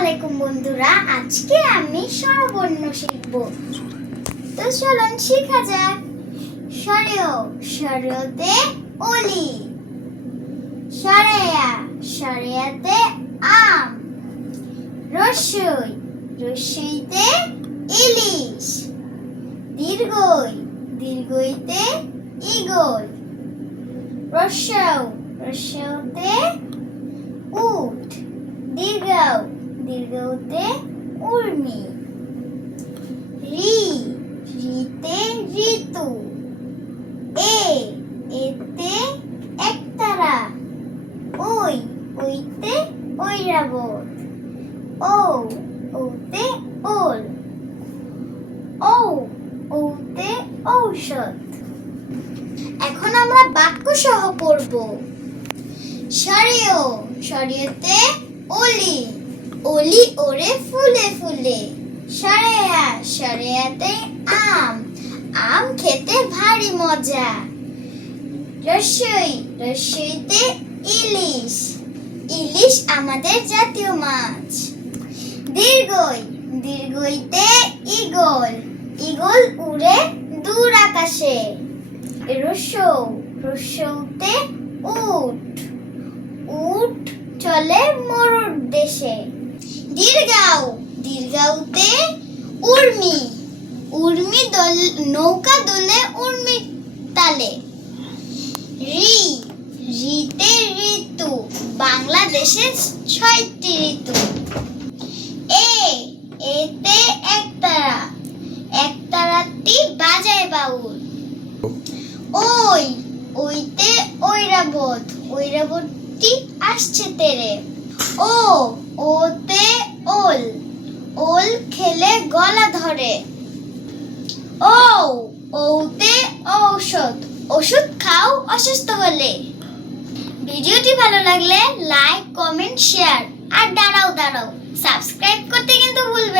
আলাইকুম বন্ধুরা, আজকে আমি স্বরবর্ণ শিখব। তো চলুন শেখা যাক। সরেও সরেওতে অলি, সরেয়া সরেয়াতে আম, রসই রসইতে ইলিশ, দীর্ঘই দীর্ঘইতে ঈগল, রস্যৌ রস্যৌতে উট, দীর্ঘৌ দীর্ঘৌতে উর্মি, রি রিতে ঋতু, এতে একতারা, ওইতে ঐরাবত, ওতে ওল, ওতে ঔষধ। এখন আমরা বাক্য সহ পড়ব। সরেও সরেওতে অলি, অলি ওরে ফুলে ফুলে, সরেয়া সরেয়াতে আম, আম খেতে ভারী মজা, রসই রসইতে ইলিশ, ইলিশ আমাদের জাতীয় মাছ, দীর্ঘই দীর্ঘইতে ঈগল, ঈগল উড়ে দূর আকাশে, রসৌ রসৌতে উট, উট চলে মরুর দেশে, দীর্ঘৌ দীর্ঘৌতে উর্মি, উর্মি নৌকা দোলে উর্মির তালে, রি রিতে ঋতু, বাংলাদেশের ৬টি ঋতু, এতে একতারা, একতারাটি বাজায় বাউল, ওইতে ঐরাবত, ঐরাবতটি আসছে তেরে, ওতে ওল, ওল খেলে গলা ধরে, ওতে ঔষধ, ওষুধ খাও অসুস্থ হলে। ভিডিওটি ভালো লাগলে লাইক, কমেন্ট, শেয়ার আর দাঁড়াও সাবস্ক্রাইব করতে কিন্তু ভুলবেন না।